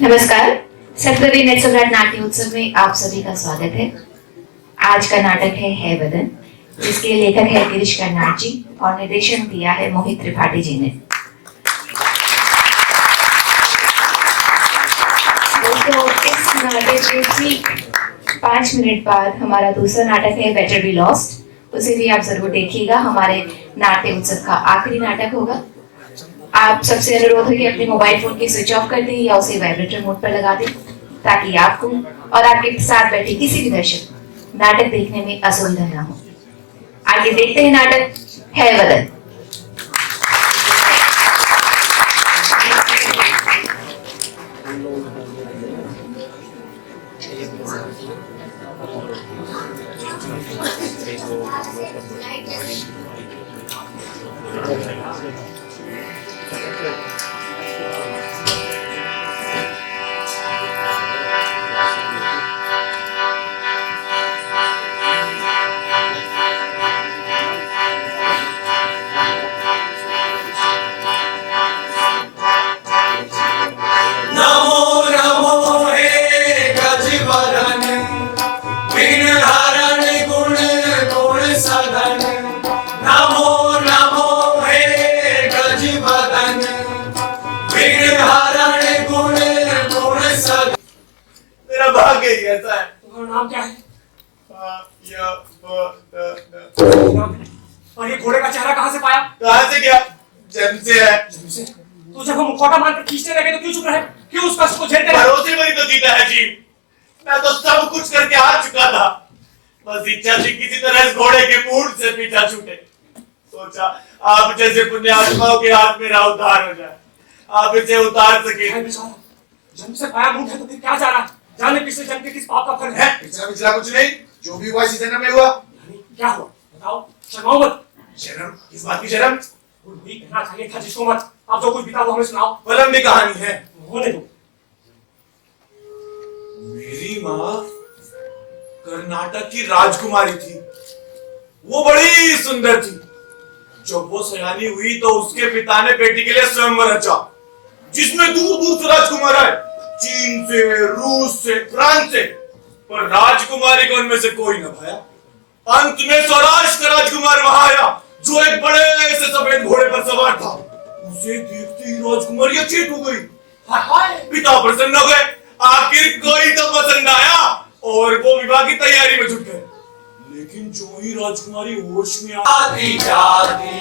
नमस्कार। सप्तरी नेत्रघाट नाट्य उत्सव में आप सभी का स्वागत है। आज का नाटक है बदन, जिसके लेखक है गिरीश कर्नाड जी और निर्देशन दिया है मोहित त्रिपाठी जी ने। दोस्तों, इस नाटक के ठीक 5 मिनट बाद हमारा दूसरा नाटक है बेटर बी लॉस्ट, उसे भी आप जरूर देखिएगा। हमारे नाट्य उत्सव का आखिरी नाटक होगा। आप सबसे अनुरोध है कि अपने मोबाइल फोन की स्विच ऑफ कर दें या उसे वाइब्रेटर मोड पर लगा दें, ताकि आपको और आपके साथ बैठे किसी भी दर्शक नाटक देखने में असुविधा ना हो। आगे देखते हैं नाटक है बदन। नाम क्या है? और ये घोड़े का चेहरा कहाँ से पाया? कहाँ से क्या? जन्म से है। जन्म से? तो जब हम मुखौटा मारकर खींचने लगे तो क्यों चुप रहे? क्यों उस कष्ट को झेलते रहे? भरोसे में ही तो जीता है जी। मैं तो सब कुछ करके हार चुका था। बस इच्छा थी किसी तरह इस घोड़े के मूंड से पीछा छूटे। सोचा आप जैसे पुण्य आत्माओं के हाथ में उद्धार हो जाए, आप इसे उतार सके। जन्म से पाया मूंड है तो फिर क्या जा रहा? जाने पिछले जन्म के किस पाप का फल है? पिछला कुछ नहीं, जो भी हुआ इसी जन्म में हुआ। क्या हुआ बताओ, शर्माओ मत। शर्म? किस बात की शर्म? भी कहना चाहिए था जिसको मत। आप जो कुछ बीता वो हमें सुनाओ। लंबी कहानी है, होने दो। मेरी माँ कर्नाटक की राजकुमारी थी। वो बड़ी सुंदर थी। जब वो सयानी हुई तो उसके पिता ने बेटी के लिए स्वयंवर रचा। जिसमें दूर दूर से राजकुमार आए, चीन से, रूस से, फ्रांस से, पर राजकुमारी को उनमें से कोई न भाया। अंत में स्वराज का राजकुमार वहां आया, जो एक बड़े से सफेद घोड़े पर सवार था। उसे देखते ही राजकुमारी अचेत हो गई। पिता प्रसन्न हो गए, आखिर कोई तो पसंद आया, और वो विवाह की तैयारी में जुट गए। लेकिन जो ही राजकुमारी होश में आती जाती,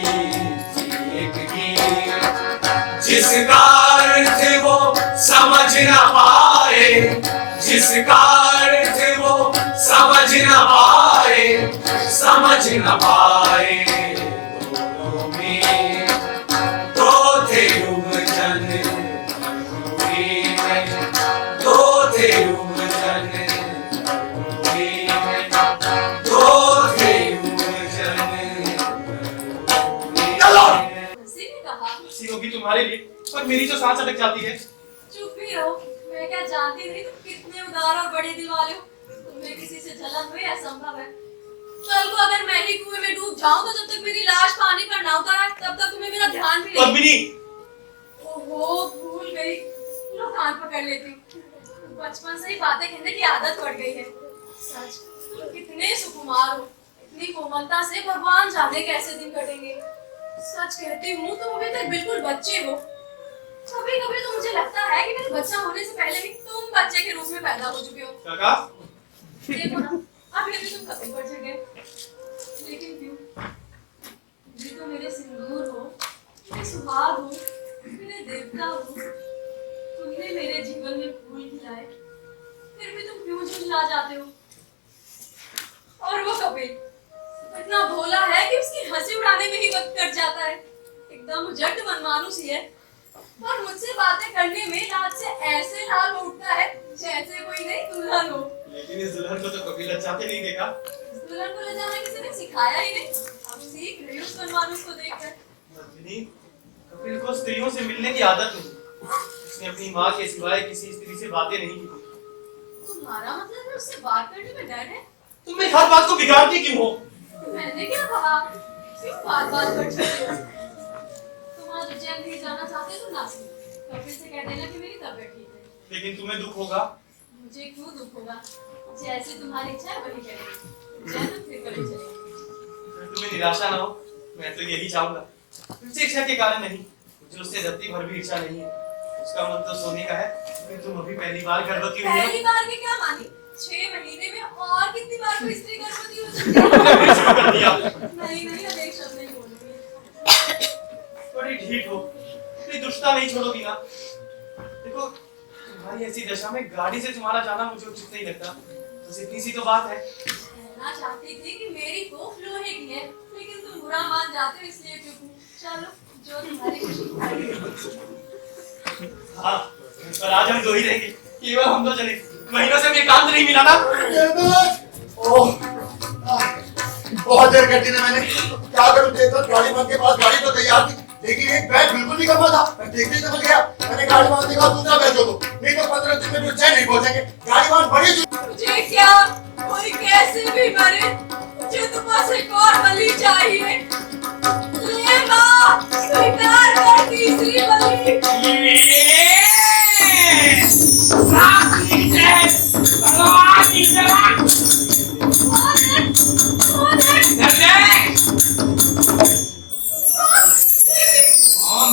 जिसका अर्थ वो समझ न पाए, जिसका अर्थ वो समझ न पाए, समझ न पाए, दोनों में दो थे युवजन, दो थे युवजन, दो थे युवजन। हंसी होगी तुम्हारे लिए, पर मेरी तो सांस अटक जाती है। चुप ही रहो, मैं क्या जानती नहीं तुम कितने उदार और बड़े दिल वाले हो। तुम्हें किसी से जलन हुई असंभव है। कल को अगर मैं ही कुएं में डूब जाऊं तो जब तक मेरी लाश पानी पर ना उतरे तब तक तुम्हें मेरा ध्यान भी नहीं। पद्मिनी, ओहो भूल गई, लो कान पकड़ लेती हूँ। बचपन से ही बातें कहने की आदत पड़ गई है। सच तुम कितने सुकुमार हो, इतनी कोमलता से भगवान जाने कैसे दिन कटेंगे। सच कहती हूँ तुम अभी तक बिल्कुल बच्चे हो। कभी कभी तो मुझे लगता है कि मेरे बच्चा होने से पहले भी तुम बच्चे के रूप में पैदा हो चुके हो। काका, देखो ना, अभी अभी तुम कभी पर चढ़ गए। लेकिन क्यों? ये तो मेरे सिंदूर हो, मेरे सुहाग हो, मेरे देवता हो। तुमने मेरे जीवन में फूल खिलाए, फिर भी तुम क्यों झुंझला जाते हो? और वो कपिल इतना भोला है कि उसकी हंसी उड़ाने में ही वक्त कट जाता है। एकदम उजट मनमानुस ही है, और मुझसे बातें करने में लाज से ऐसे लाल हो उठता है जैसे कोई नई दुल्हन हो। लेकिन इस दुल्हन को तो कभी लज्जाते नहीं देखा। इस दुल्हन को ले जाना किसी ने सिखाया ही नहीं। अब सीख रही हूँ उस मनमानुस को देखकर। पद्मिनी, कपिल को स्त्रियों से मिलने की आदत नहीं। उसने अपनी माँ के सिवाय किसी स्त्री से बातें नहीं की। तुम्हारा मतलब है उससे बात करने में डर है? तुम मेरी हर बात को बिगाड़ती क्यों हो? मैंने क्या कहा? क्यों बात करती हो? तुम आज उज्जैन नहीं जाना चाहते तो ना सही। कपिल से कह देना कि मेरी तबीयत ठीक है। लेकिन तुम्हें दुख होगा। मुझे क्यों दुख होगा? जैसे तुम्हारी इच्छा है वही करेंगे। उज्जैन तो फिर कभी चलेंगे। तुम्हें निराशा ना हो, मैं तो यही चाहूंगा। तुमसे इच्छा के कारण नहीं, मुझे उससे रत्ती भर भी इच्छा नहीं है। उसका मन तो सोने का है, लेकिन तुम अभी पहली बार गर्भवती हुई हो। पहली बार की क्या मानी? 6 महीने में और कितनी बार कोई स्त्री गर्भवती हो सकती है? नहीं अब एक शब्द नहीं बोलूंगी। बड़ी ढीठ हो, इतनी दुष्टता नहीं छोड़ोगी ना? देखो, तुम्हारी ऐसी दशा में गाड़ी से तुम्हारा जाना मुझे उचित नहीं लगता। बस इतनी सी तो बात है। कहना चाहती थी कि मेरी कोख लोहे की है, लेकिन तुम बुरा मान जाते हो इसलिए चुप हूँ। चलो, जो तुम्हारी खुशी। हाँ, पर आज हम दो ही रहेंगे, केवल हम दो जने। महीनों से भी एकांत नहीं मिला ना। ओह, बहुत देर कर दी ना मैंने। क्या करूं? देखो गाड़ी मान के पास गाड़ी तो तैयार थी, लेकिन एक बैग बिल्कुल नहीं कमा था। मैं देखते ही समझ गया। मैंने गाड़ी मान देखा दूसरा बैग दो, नहीं तो 15 दिन में उज्जैन नहीं पहुंचेंगे। गाड़ी मान बड़ी मुझे क्या, कोई कैसे भी मरे, मुझे तुम पास एक और बलि चाहिए। ले माँ, स्वीकार कर तीसरी बलि।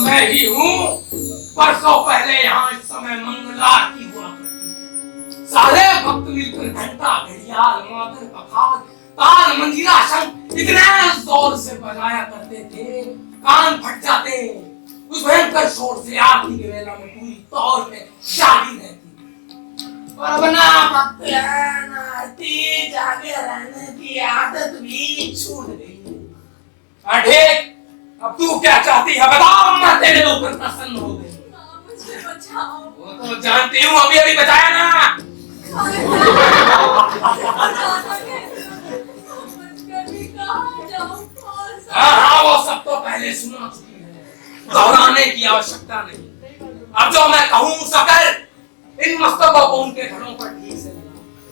मैं ही हूँ। परसों पहले यहाँ इस समय मंगलारती हुआ करती। सारे भक्त मिलकर घंटा, घड़ियाल, मादर, पखार, ताल, मंजीरा, शंख इतने जोर से बजाया करते थे, कान फट जाते। उस भयंकर शोर से आरती के वेला में पूरी तौर पे जागी रहती। और अब ना भक्त है ना आरती, जागे रहने की आदत भी छूट गई। ठीक, अब तू क्या चाहती है बताओ, मैं तेरे ऊपर प्रसन्न हो गई। मुझे बचाओ। वो तो जानती हूँ, अभी अभी बताया ना। हाँ, वो सब तो पहले सुना चुकी है, दोहराने की आवश्यकता नहीं। अब जो मैं कहूँ सकर, इन मस्तकों को उनके घरों पर ठीक से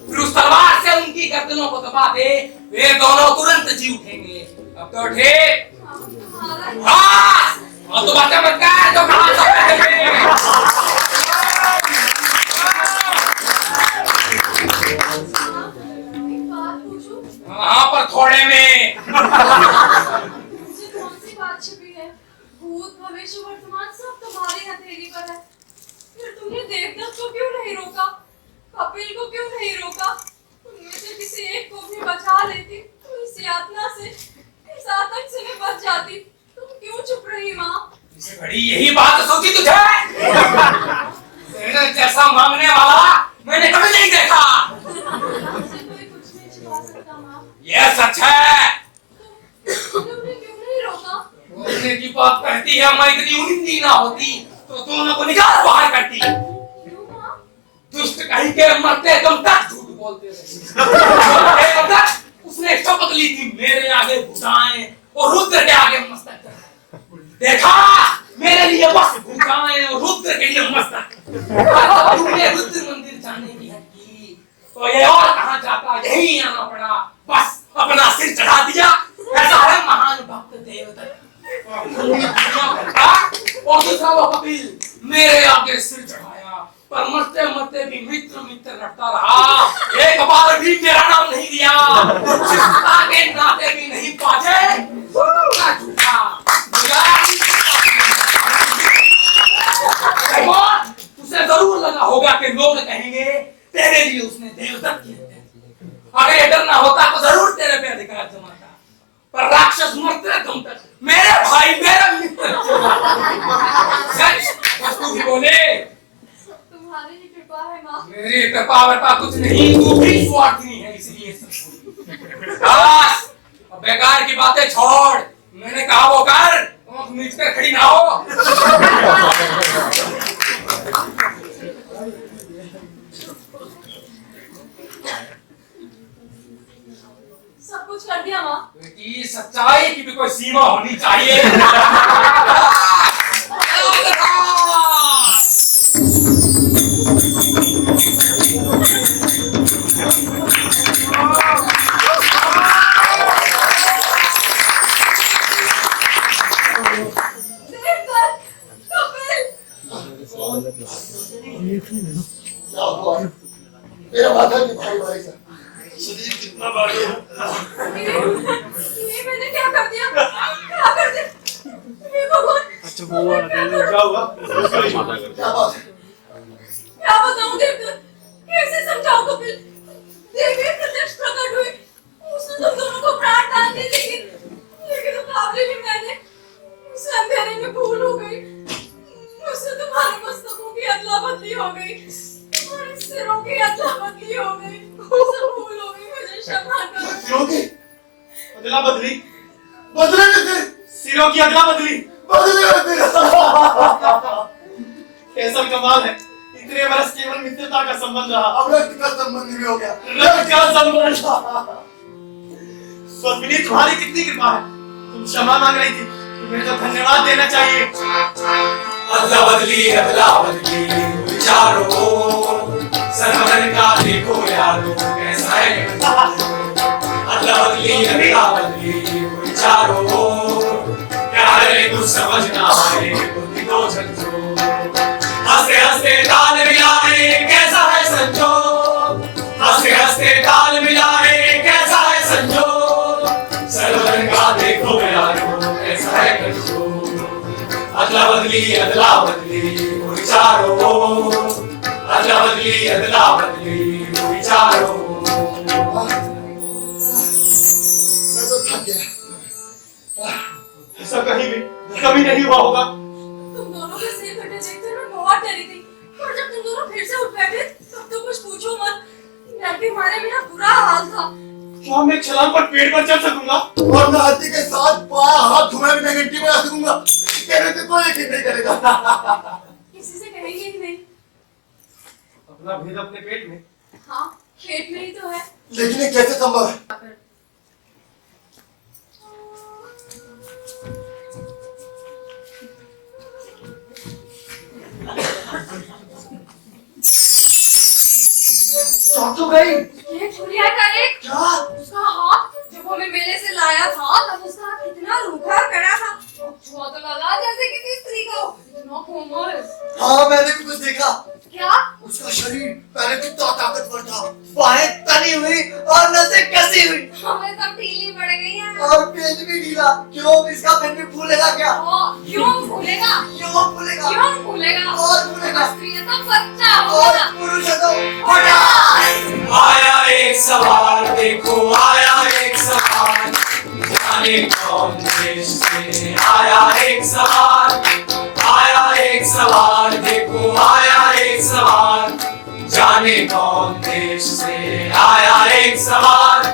फिर उस तलवार से उनकी गर्दनों को दबा दे, वे दोनों तुरंत जी उठेंगे। अब तो ठीक। हाँ, और तो बातें मत कर, तो कहाँ से क्यों नहीं रोका? उनमें से किसी एक को भी बचा लेती तो इस यातना से, इस आतंक से मैं बच जाती। तुम क्यों चुप रही माँ? इससे बड़ी यही बात सोची तुझे? तेरे जैसा मांगने वाला मैंने कभी नहीं देखा। मुझसे कोई कुछ नहीं छिपा सकता माँ। यह सच है। तुमने क्यों नहीं रोका? बोलने की बात कहती है, मैं इतनी उम्मीदी ना होती तो दोनों को निकाल बाहर करती। क्यों माँ? दुष्ट कहीं के मरते दम तक झूठ बोलते रहे। उसने शपथ ली थी मेरे आगे भुजाएं और रुद्र के आगे मस्तक। देखा, मेरे लिए बस भुजाएं और रुद्र के लिए मस्तक। तुमने रुद्र मंदिर जाने की हद की तो ये और कहां जाता, यहीं आना पड़ा। बस अपना सिर चढ़ा दिया। ऐसा है महान भक्त देवदत्त और दूसरा वो कपिल, मेरे आगे सिर चढ़ाया पर मरते मरते भी मित्र मित्र रटता रहा। एक बार भी मेरा नाम नहीं लिया। चिंता के नाते भी नहीं पाजे। झूठा उसे जरूर लगा होगा कि लोग कहेंगे तेरे लिए उसने देवदत्त की हत्या की। अगर ये डर ना होता तो जरूर तेरे पे अधिकार जमाता। पर राक्षस मरते दम तक मेरे भाई मेरा मित्र सच वस्तु भी बोले। तुम्हारी ही कृपा है माँ। मेरी कृपा वर्पा कुछ नहीं, तू भी स्वार्थी है इसलिए सब। बस अब बेकार की बातें छोड़, मैंने कहा वो कर, आंख मीच कर खड़ी ना हो। सब कुछ कर दिया माँ। बेटी, सच्चाई की भी कोई सीमा होनी चाहिए। क्या हुआ? मेरा माथा की भाई भाई सा शरीर कितना भारी है। ये मैंने क्या कर दिया? क्या कर दिया? हे भगवान! क्या हुआ? क्या बात है? क्या बताऊं देवदत्त? कैसे समझाऊं कपिल? देवी प्रत्यक्ष प्रकट हुई। उसने तुम दोनों को प्राण दान दिए, लेकिन मुकाबले में मैंने उसे अंधेरे में भूल हो गई। उससे तुम्हारे मस्तकों की अदला बदली हो गई, तुम्हारे सिरों की अदला बदली हो गई। मुझसे भूल हो गई, मुझे क्षमा करो। क्योंकि अदला बदली, बदले में थे, सिरों की अदला बदली। बदले में थे। कैसा कमाल है, इतने बरस केवल मित्रता का संबंध रहा, अब रक्त का संबंध भी हो गया। रक्त का संबंध। स्वप्नी, तुम्हारी कितनी कृपा है। तुम क्षमा मांग रही थी, तुम्हें तो धन्यवाद देना चाहिए। अदला बदली विचारो सरमन का देखो यारो कैसा है। अदला बदली विचारो प्यारे कुछ समझना है बुद्धि तो समझो। हंसते हंसते ताल मिलाए कैसा है संजोग। हंसते हंसते ताल मिलाए कैसा है संजोग। सरमन का देखो यारो कैसा है कंजो। अदला बदली विचारो। अदला बदली विचारो। मैं तो थक गया। ऐसा कहीं भी कभी नहीं हुआ होगा। तुम दोनों के सिर कटे देखकर मैं बहुत डरी थी, और जब तुम दोनों फिर से उठ बैठे तब तो कुछ पूछो मत। डर के मारे मेरा बुरा हाल था। क्या मैं एक छलांग पर पेड़ पर चढ़ सकूंगा? और मैं हाथी के साथ पाया हाथ घुमाए बिना घंटी बजा सकूंगा। कहने से कोई यकीन नहीं करेगा। किसी से कहेंगे ही नहीं। अपना भेद अपने पेट में। हाँ, पेट में ही तो है। लेकिन ये कैसे संभव है? तो गई। ये छुरिया का एक क्या? उसका हाथ जब हमें मेले से लाया था तब उसका हाथ कितना रूखा कड़ा था। छुआ तो लगा जैसे किसी स्त्री का हो। इतना कोमल। हाँ, मैंने भी कुछ देखा। क्या? उसका शरीर पहले कितना ताकतवर था, बाहें तनी हुई और नसें कसी हुई हमें सब ढीली पड़ गई है। और पेट भी ढीला। क्यों? इसका पेट भी फूलेगा क्या? क्यों फूलेगा? क्यों फूलेगा? क्यों फूलेगा? और फूलेगा। स्त्री है तो बच्चा होगा। और पुरुष है तो सवार, देखो आया एक सवार, जाने कौन देश से आया एक सवार, आया एक सवार, देखो आया एक सवार, जाने कौन देश से आया एक सवार।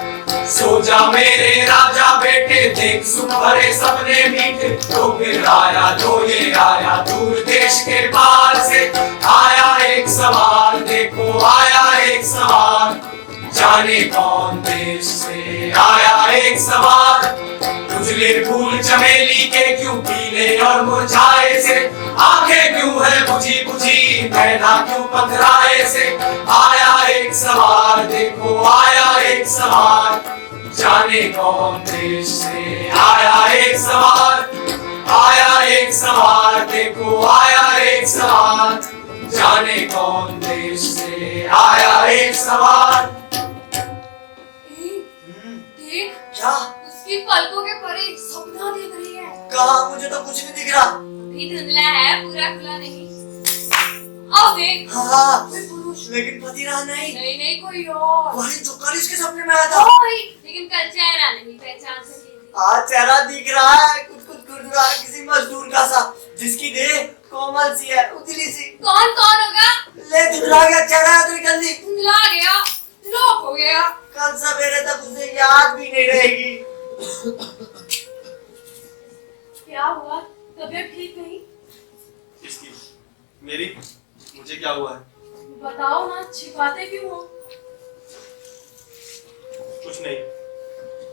सो जा मेरे राजा बेटे, देख सुख भरे सपने मीठे, तो फिर आया जो ये आया दूर देश के पार से, आया एक सवार, देखो आया एक सवार, जाने कौन देश से आया एक सवार। उजले फूल चमेली के क्यों पीले और मुरझाए से, आंखें क्यों है बुझी बुझी, पैदा क्यों पथराए से, आया एक सवार, देखो आया एक सवार, जाने कौन देश से आया एक सवार, आया एक सवार, देखो आया एक सवार, जाने कौन देश से आया एक सवार। देख, क्या? उसकी पलकों के परे एक सपना देख रही है। कहाँ? मुझे तो कुछ नहीं दिख रहा। भी धुंधला है, पूरा खुला नहीं। अब देख, हाँ, कोई पुरुष। लेकिन पतिराह नहीं। नहीं कोई और। वही जो कल इसके सपने में आया था। ओए, लेकिन कल चेहरा नहीं पहचान सकी। आज चेहरा दिख रहा है, कुछ कुछ खुरदुरा किसी मजदूर का सा, जिसकी देह कोमल सी है, उतली सी। कौन कौन होगा? ले धुंधला गया चेहरा है तेरी जल्दी। धुंधला गया, लोप हो गया। कल सवेरे तक उसे याद भी नहीं रहेगी। क्या हुआ? तबीयत ठीक नहीं? किसकी? मेरी? मुझे क्या हुआ है? बताओ ना, छिपाते क्यों हो? कुछ नहीं।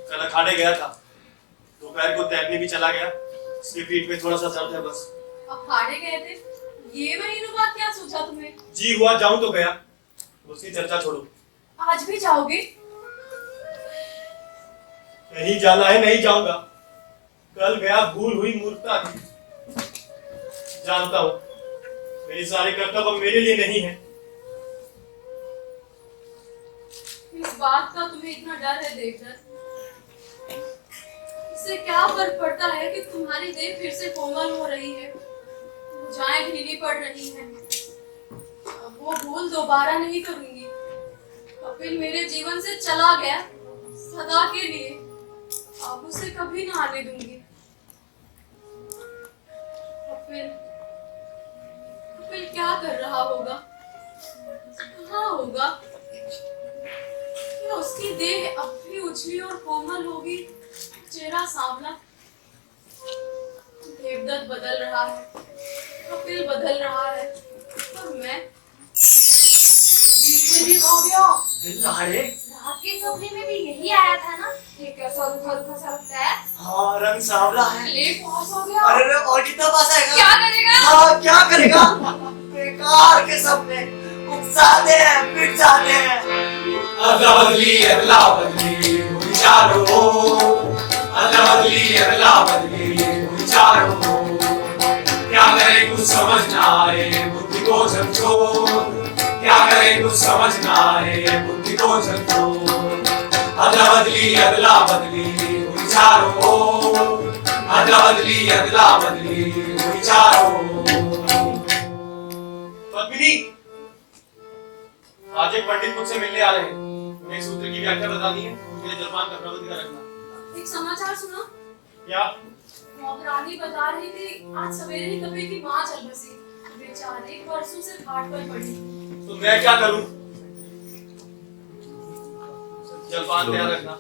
कल अखाड़े गया था, दोपहर को तैरने भी चला गया, इसकी पीठ में थोड़ा सा दर्द है बस। अखाड़े गए थे? ये महीनों बाद क्या सोचा तुम्हें? जी हुआ जाऊं तो गया, उसकी चर्चा छोड़ो। आज भी जाओगे? नहीं जाना है, नहीं जाऊंगा। कल गया, भूल हुई, मूर्खता थी। जानता हूं मेरी सारी कर्तव्य अब मेरे लिए नहीं है। इस बात का तुम्हें इतना डर है देवदत्त? इससे क्या फर्क पड़ता है कि तुम्हारी देह फिर से कोमल हो रही है, भुजाएं ढीली पड़ रही हैं। अब वो भूल दोबारा नहीं करूंगी। कपिल मेरे जीवन से चला गया सदा के लिए, अब उसे कभी ना आने दूंगी। कपिल कपिल क्या कर रहा होगा? कहाँ होगा? क्या उसकी देह अब भी उछली और कोमल होगी, चेहरा सांवला? देवदत्त बदल रहा है, कपिल बदल रहा है, और मैं बीच में भी खो गया। दिन दहाड़े? रात के सपने में भी यही आया था ना? ये कैसा रूखा रूखा सा लगता है? हाँ, रंग सांवला है। ले पास हो गया। अरे और कितना पास आएगा? क्या करेगा? हाँ, क्या करेगा? बेकार के सपने उकसाते हैं, मिट जाते हैं। अदला बदली हुई चारों ओर, अदला बदली हुई चारों ओर। क्या करे कुछ समझ ना आए बुद्धि को झकझोर, क्या करे कुछ समझ ना आए बुद्धि को झकझोर। अदला बदली हुई चारों ओर, अदला बदली हुई चारों ओर। पद्मिनी, आज एक पंडित मुझसे मिलने आ रहे हैं। उन्हें सूत्र की व्याख्या बतानी है, उनके लिए जलपान का प्रबंध कर रखना। एक समाचार सुना? क्या? मौतरानी बता रही थी आज सवेरे ही कपिल की मां चल बसी, बेचारे वर्षों से घाट पर पड़ी। तो मैं क्या करूं? जलपान तैयार रखना।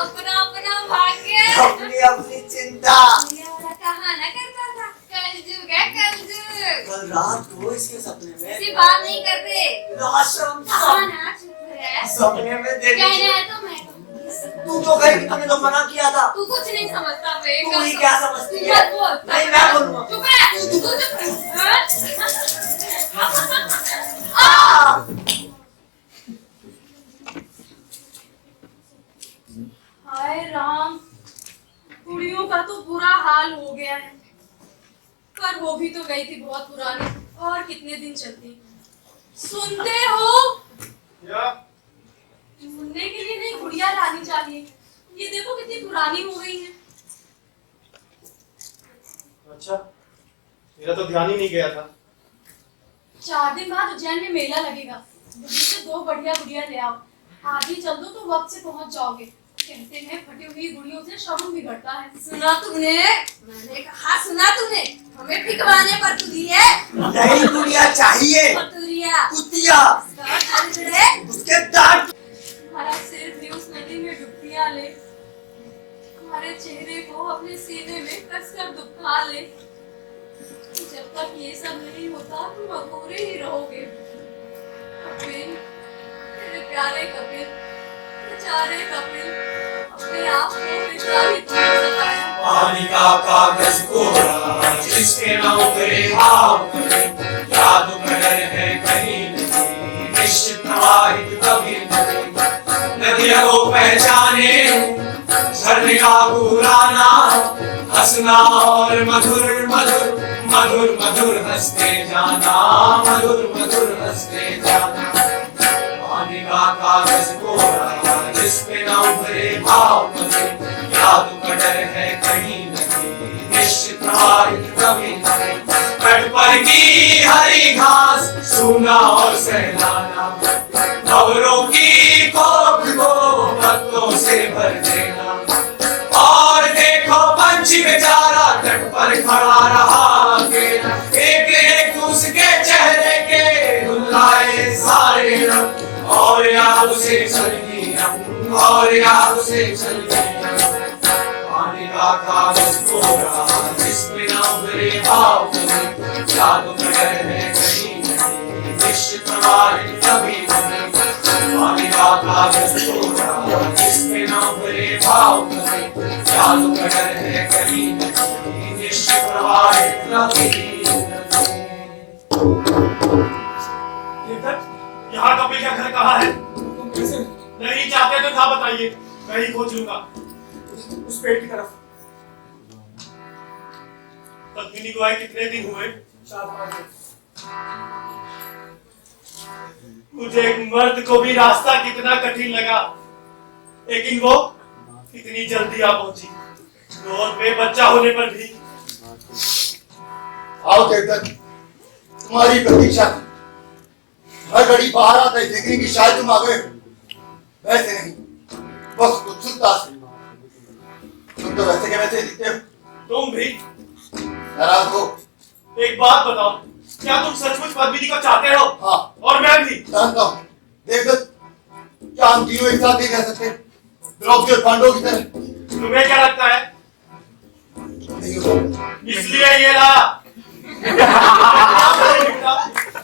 अपना अपना भाग्य, अपनी अपनी चिंता। ये वाला कहाना करता था, कलजुग है कलजुग। कल रात को इसके सपने में ऐसी बात नहीं करते। आश्रम कहाना चुप है। सपने में देवी कहना है तो मैं कहूंगी। तू तो कहीं भी, तूने तो मना किया था। तू कुछ नहीं समझता बे। तू ही क्या समझती है? मत बोल। नहीं, मैं बोलूंगा। चुप है। तू चुप है। हाय राम, कुड़ियों का तो बुरा हाल हो गया है। पर वो भी तो गई थी बहुत पुरानी, और कितने दिन चलती। सुनते हो? क्या? सुनने के लिए नहीं, गुड़िया लानी चाहिए। ये देखो कितनी पुरानी हो गई है। अच्छा, मेरा तो ध्यान ही नहीं गया था। 4 दिन बाद उज्जैन में मेला लगेगा, जल्दी से 2 बढ़िया गुड़िया ले आओ। आज ही चल दो तो वक्त से पहुंच जाओगे। कहते हैं फटी हुई गुड़ियों से श्रवण बिगड़ता है। सुना तुमने? मैंने कहा सुना तुमने? हमें फिकवाने पर तुरी है। नई गुड़िया चाहिए। पतुरिया कुतिया उसके दांत। हमारा सिर भी उस नदी में डुबकियां ले, हमारे चेहरे को अपने सीने में कसकर दुबका ले। जब तक ये सब नहीं होता तुम अधूरे ही रहोगे। कपिल, मेरे प्यारे कपिल, बेचारे कपिल, अपने आप को विचारित नहीं सताया। पानी का कागज कोरा जिसके न उतरे भाव कभी, याद कदर है कहीं नहीं, निश्चित प्रवाहित कभी नहीं। नदियों को पहचाने झरने का गुराना, हंसना और मधुर मधुर मधुर मधुर हंसते जाना, मधुर मधुर हंसते जाना। पानी का कागज कोरा जिस पे न उभरे भाव कभी, याद कदर है कहीं नहीं, निश्चित प्रवाहित कभी नहीं। तट पर की हरी घास सूना और सहलाना, खबरों की कोख को पत्तों से भर देना। और देखो पंछी बेचारा तट पर खड़ा रहा अकेला, एक एक उसके चेहरे के धुलाए सारे रंग, और याद से चल गया, और याद से चल गया। पानी का कागज कोरा जिसमें न उभरे भाव कभी, याद कदर है कहीं नहीं, निश्चित प्रवाहित कभी नहीं। पानी का कागज कोरा जिसमें न उभरे भाव कभी, याद कदर है कहीं नहीं, निश्चित प्रवाहित कभी नहीं। यहाँ कपिल का घर कहाँ है? तुम कैसे नहीं चाहते तो था बताइए, मैं ही खोज लूंगा। उस पेड़ की तरफ। पद्मिनी को आए कितने दिन हुए? 4-5 दिन। मुझे एक मर्द को भी रास्ता कितना कठिन लगा, लेकिन वो कितनी जल्दी आ पहुंची, गोद में बच्चा होने पर भी। आओ चेतन, तुम्हारी प्रतीक्षा थी। हर घड़ी बाहर आता है देखने की शायद तुम आ गए हो। वैसे नहीं, बस उत्सुकता से। तुम तो वैसे के वैसे दिखते हो। तुम भी नाराज हो? एक बात बताओ, क्या तुम सचमुच पद्मिनी को चाहते हो? हाँ। और मैं भी जानता हूँ। देख दत्त, क्या हम तीनों एक साथ नहीं रह सकते? द्रौपदी और पांडवों की तरह। तुम्हें क्या लगता है? नहीं हो सकता। इसलिए ये ला।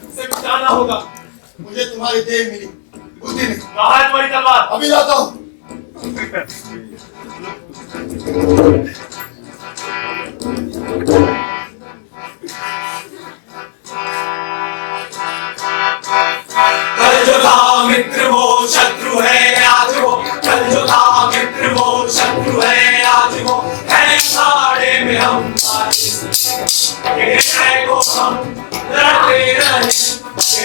इसे मिटाना होगा। मुझे तुम्हारी देह मिली, बुद्धि नहीं। कहाँ है तुम्हारी तलवार? अभी लाता हूँ। कल जो था मित्र वो शत्रु है आज वो, कल जो था मित्र वो शत्रु है आज वो, है अखाड़े में हम निर्णय को हम लड़ते रहे,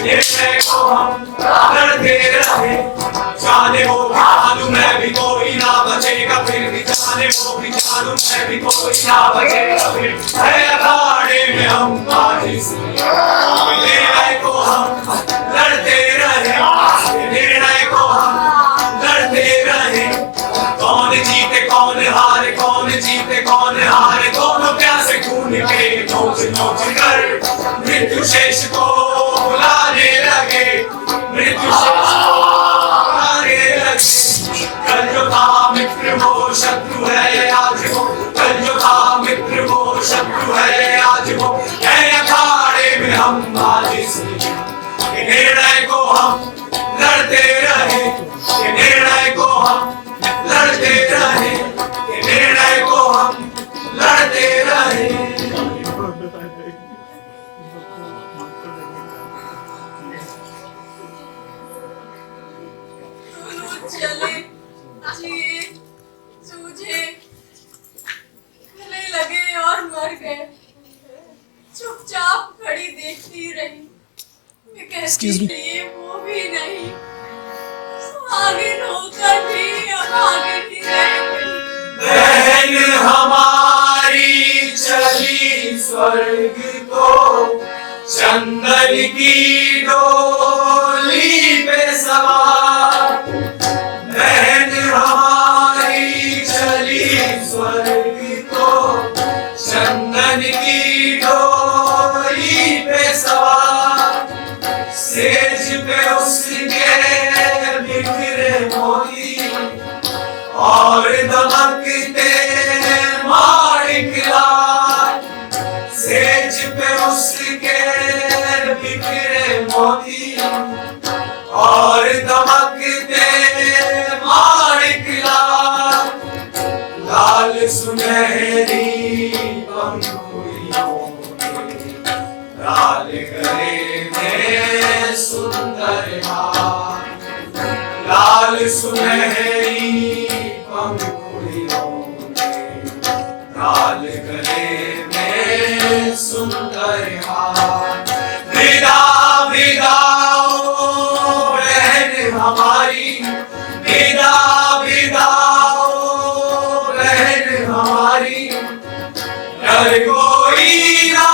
निर्णय को हम लड़ते रहे। जाने वो भी जादू में भी कोई ना बचेगा फिर भी, जाने वो भी जादू में भी कोई ना बचेगा फिर, है अखाड़े में हम निर्णय को हम लड़ते रहे, निर्णय को हम लड़ते रहे। कौन जीते कौन हारे, कौन जीते कौन हारे, दोनों प्यासे खून के नोच नोच कर मृत्यु शेष को बुलाने लगे, मृत्यु शेष को बुलाने लगे। कल जो था मित्र वो शत्रु है आज वो, कल जो था मित्र वो शत्रु है आज वो, है अखाड़े में हम आज इसलिए निर्णय को हम लड़ते रहे, निर्णय को हम लड़ते रहे, निर्णय को हम लड़ते रहे। चले जिए सूझे गले लगे और मर गए, चुपचाप खड़ी देखती रही। मैं कहती थी वो भी नहीं, सुहागिन होकर भी अभागिन ही रह गई। बहन हमारी चली स्वर्ग को, चंदन की डोली मेज पे उसके बिखरे मोती और दमकते माणिक लाल, लाल सुनहरी पंखुड़ियों में, लाल गले में सुंदर हार, लाल सुनहरी पंखुड़ियों में, लाल गले में सुंदर हार। विदा विदा ओ बहन हमारी, विदा विदा ओ बहन हमारी, डर कोई ना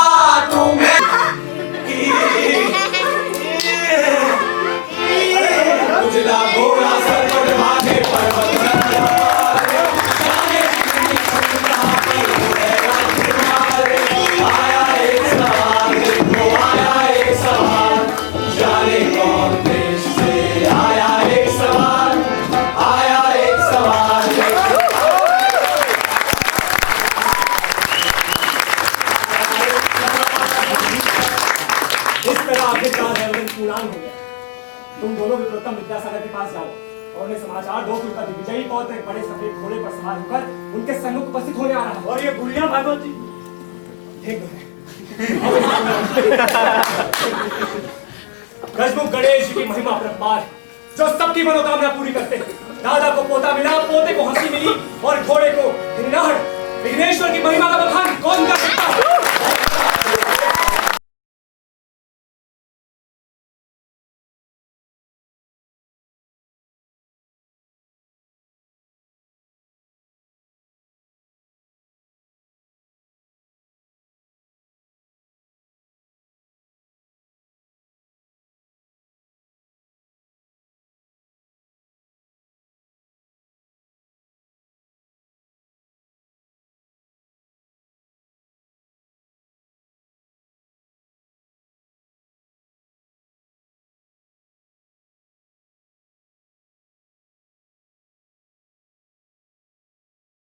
तुम्हें। उजला घोड़ा सर पर भागे पर्वत तुम दोनों विप्रोत्तम विद्यासागर के पास जाओ और उन्हें समाचार दो कि उनका दिग्विजयी पौत्र एक बड़े सफेद घोड़े पर सवार होकर उनके सम्मुख उपस्थित होने आ रहा है। और ये बुढ़िया भागवत जी देख गजमुख गणेश जी की महिमा अपरंपार, जो सबकी मनोकामना पूरी करते हैं। दादा को पोता मिला, पोते को हंसी मिली और घोड़े को हिंगनाहट। विघ्नेश्वर की महिमा का बखान कौन